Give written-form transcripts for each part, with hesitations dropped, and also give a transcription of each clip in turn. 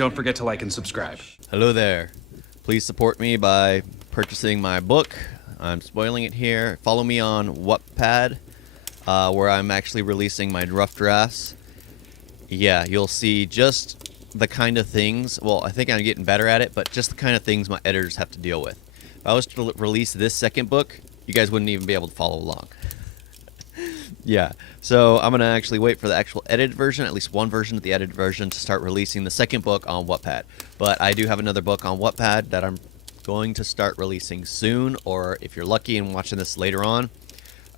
don't forget to like and subscribe. Hello there. Please support me by purchasing my book. I'm spoiling it here. Follow me on Wattpad, where I'm actually releasing my rough drafts. Yeah, you'll see just the kind of things, well, I think I'm getting better at it, but just the kind of things my editors have to deal with. If I was to release this second book, you guys wouldn't even be able to follow along. Yeah, so I'm going to actually wait for the actual edited version, at least one version of the edited version, to start releasing the second book on Wattpad. But I do have another book on Wattpad that I'm going to start releasing soon, or if you're lucky and watching this later on,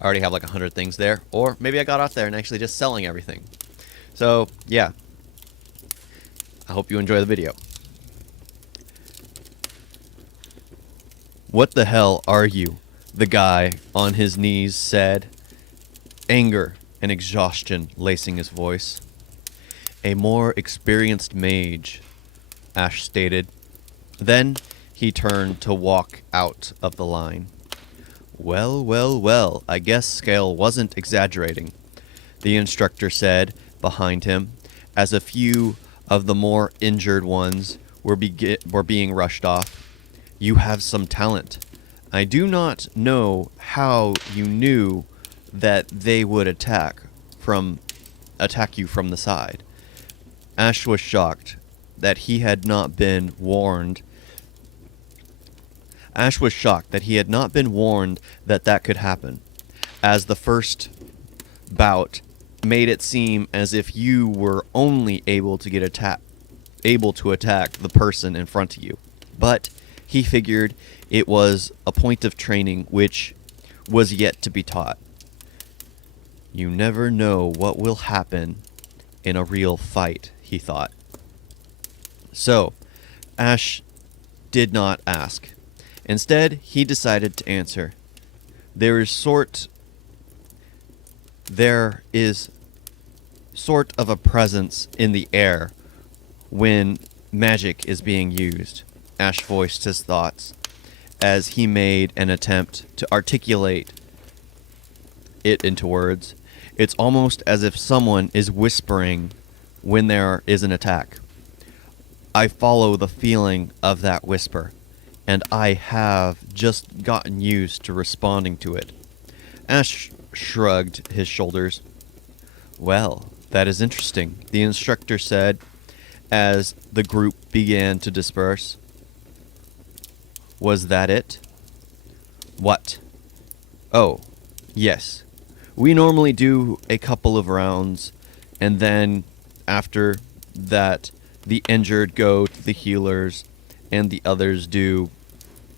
I already have like 100 things there, or maybe I got off there and actually just selling everything. So, yeah. I hope you enjoy the video. "What the hell are you?" the guy on his knees said, anger and exhaustion lacing his voice. "A more experienced mage," Ash stated. Then he turned to walk out of the line. "Well, well, well, I guess Scale wasn't exaggerating," the instructor said behind him, as a few of the more injured ones were being rushed off. "You have some talent. I do not know how you knew that they would attack you from the side." Ash was shocked that he had not been warned. That could happen, as the first bout made it seem as if you were only able to attack the person in front of you. But he figured it was a point of training which was yet to be taught. "You never know what will happen in a real fight," he thought. So, Ash did not ask. Instead, he decided to answer. There is sort of a presence in the air when magic is being used. Ash voiced his thoughts as he made an attempt to articulate it into words. "It's almost as if someone is whispering when there is an attack. I follow the feeling of that whisper, and I have just gotten used to responding to it." Ash shrugged his shoulders. "Well, that is interesting," the instructor said as the group began to disperse. "Was that it?" "What?" "Oh, yes. We normally do a couple of rounds, and then after that, the injured go to the healers, and the others do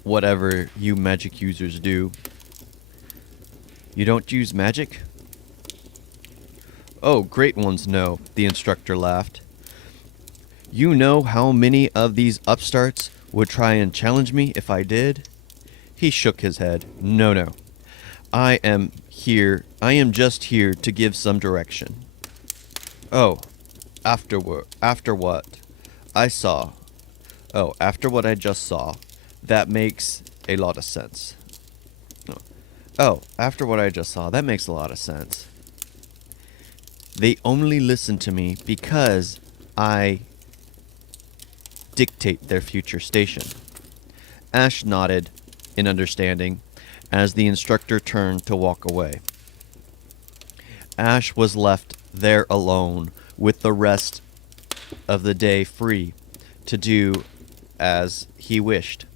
whatever you magic users do." "You don't use magic?" "Oh, great ones no," the instructor laughed. "You know how many of these upstarts would try and challenge me if I did?" He shook his head. No. I am just here to give some direction." "Oh, after what I saw. Oh, after what I just saw. That makes a lot of sense." "Oh, after what I just saw, that makes a lot of sense. They only listen to me because I dictate their future station." Ash nodded in understanding as the instructor turned to walk away. Ash was left there alone with the rest of the day free to do as he wished.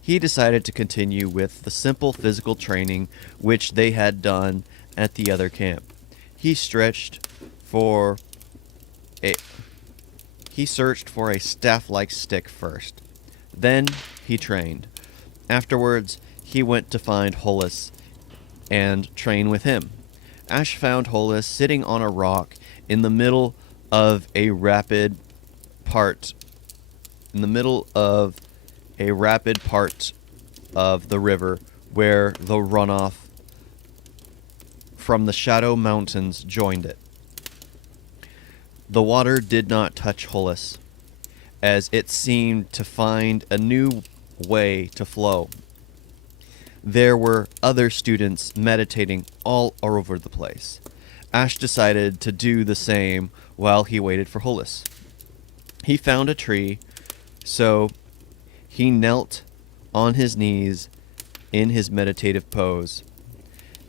He decided to continue with the simple physical training which they had done at the other camp. He searched for a staff-like stick first. Then he trained. Afterwards, he went to find Hollis and train with him. Ash found Hollis sitting on a rock in the middle of a rapid part of the river where the runoff from the Shadow Mountains joined it. The water did not touch Hollis, as it seemed to find a new way to flow. There were other students meditating all over the place. Ash decided to do the same while he waited for Hollis. He found a tree, so he knelt on his knees in his meditative pose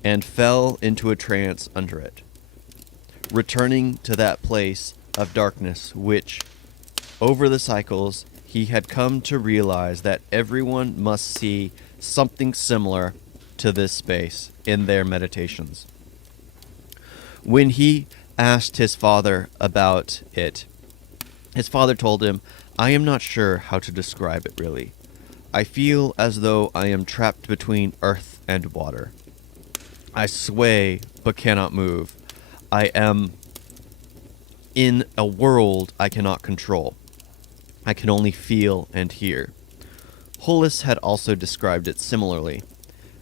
and fell into a trance under it, returning to that place of darkness which, over the cycles, he had come to realize that everyone must see something similar to this space in their meditations. When he asked his father about it, his father told him, "I am not sure how to describe it really. I feel as though I am trapped between earth and water. I sway but cannot move. I am in a world I cannot control. I can only feel and hear." Hollis had also described it similarly.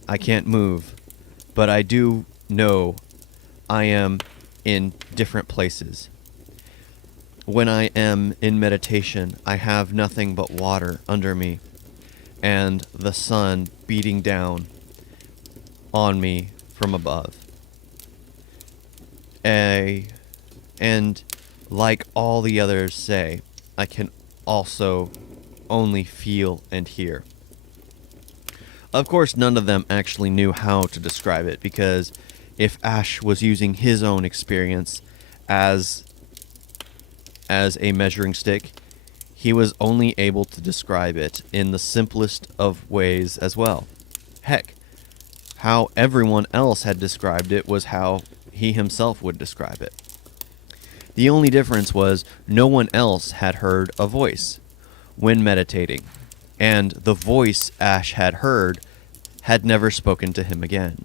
"I can't move, but I do know I am in different places. When I am in meditation, I have nothing but water under me and the sun beating down on me from above. And like all the others say, I can also only feel and hear." Of course, none of them actually knew how to describe it, because if Ash was using his own experience as a measuring stick, he was only able to describe it in the simplest of ways as well. Heck, how everyone else had described it was how he himself would describe it. The only difference was no one else had heard a voice when meditating, and the voice Ash had heard had never spoken to him again.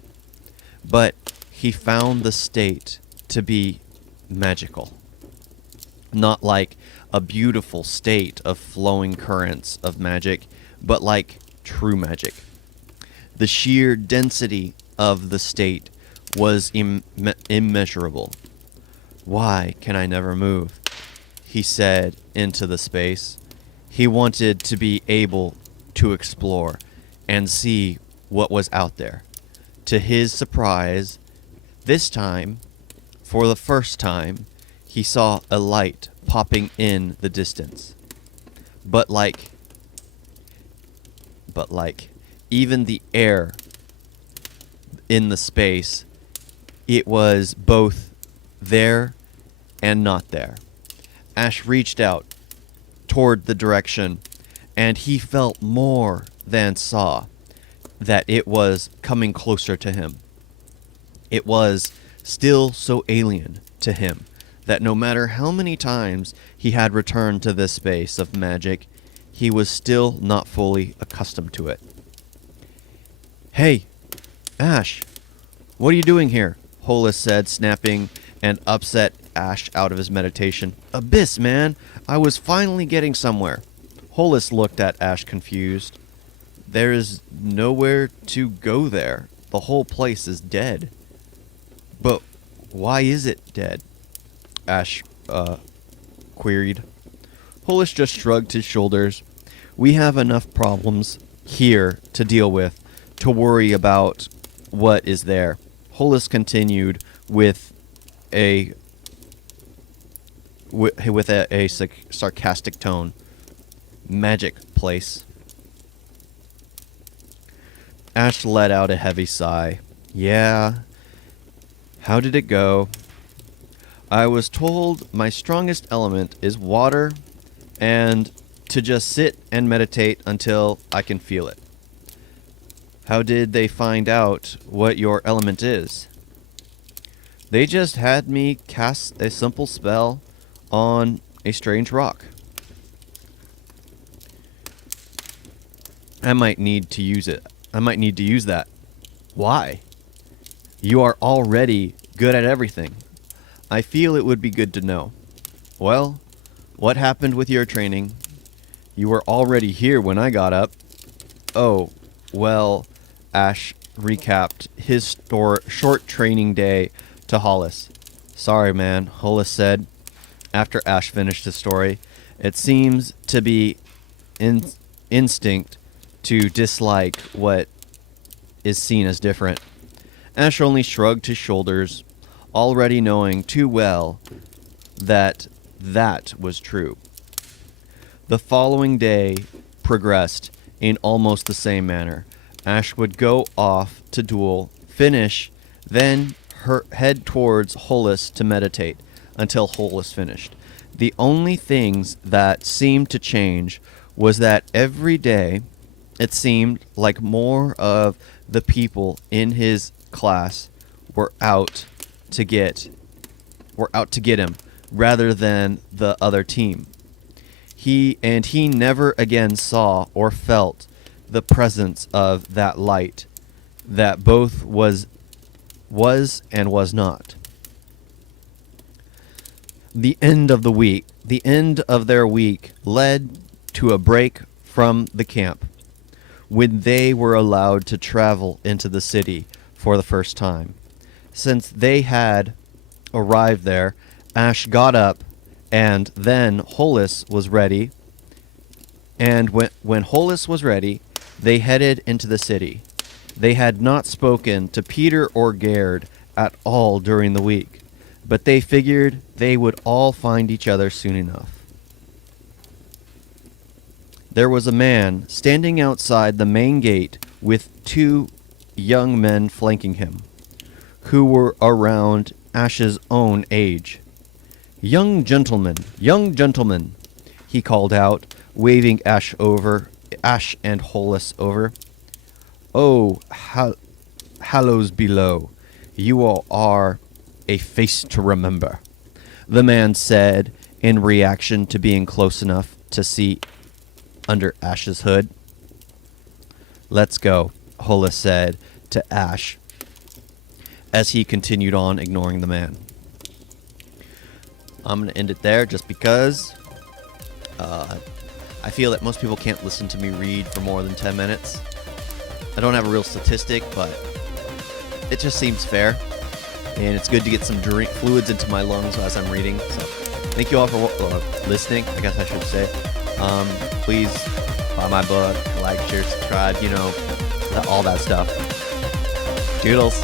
But he found the state to be magical. Not like a beautiful state of flowing currents of magic, but like true magic. The sheer density of the state was immeasurable. "Why can I never move?" he said into the space. He wanted to be able to explore and see what was out there. To his surprise, this time, for the first time, he saw a light popping in the distance. But like, even the air in the space, it was both there and not there. Ash reached out toward the direction, and he felt more than saw that it was coming closer to him. It was still so alien to him that no matter how many times he had returned to this space of magic, he was still not fully accustomed to it. "Hey, Ash, what are you doing here?" Hollis said, snapping and upset Ash out of his meditation. "Abyss, man! I was finally getting somewhere." Hollis looked at Ash confused. "There is nowhere to go there. The whole place is dead." "But why is it dead?" Ash queried. Hollis just shrugged his shoulders. "We have enough problems here to deal with, to worry about what is there." Hollis continued with a sarcastic tone. "Magic place." Ash let out a heavy sigh. "Yeah. How did it go?" "I was told my strongest element is water, and to just sit and meditate until I can feel it." "How did they find out what your element is?" "They just had me cast a simple spell on a strange rock." I might need to use that." "Why?" "You are already good at everything. I feel it would be good to know." "Well, what happened with your training?" "You were already here when I got up." "Oh, well," Ash recapped his short training day to Hollis. "Sorry, man," Hollis said after Ash finished his story. "It seems to be instinct to dislike what is seen as different." Ash only shrugged his shoulders, already knowing too well that that was true. The following day progressed in almost the same manner. Ash would go off to duel, finish, then head towards Hollis to meditate until Hollis finished. The only things that seemed to change was that every day it seemed like more of the people in his class were out to get him rather than the other team. He never again saw or felt the presence of that light that both was and was not. The end of their week led to a break from the camp when they were allowed to travel into the city for the first time. Since they had arrived there, Ash got up, and then Hollis was ready. And when Hollis was ready, they headed into the city. They had not spoken to Peter or Gerd at all during the week, but they figured they would all find each other soon enough. There was a man standing outside the main gate with two young men flanking him, who were around Ash's own age. Young gentlemen, he called out, waving Ash and Hollis over. Oh, hallows below, you all are a face to remember, the man said in reaction to being close enough to see under Ash's hood. Let's go, Hollis said to Ash as he continued on, ignoring the man. I'm going to end it there just because I feel that most people can't listen to me read for more than 10 minutes. I don't have a real statistic, but it just seems fair. And it's good to get some fluids into my lungs as I'm reading. So thank you all for listening, I guess I should say. Please buy my book, like, share, subscribe, all that stuff. Doodles.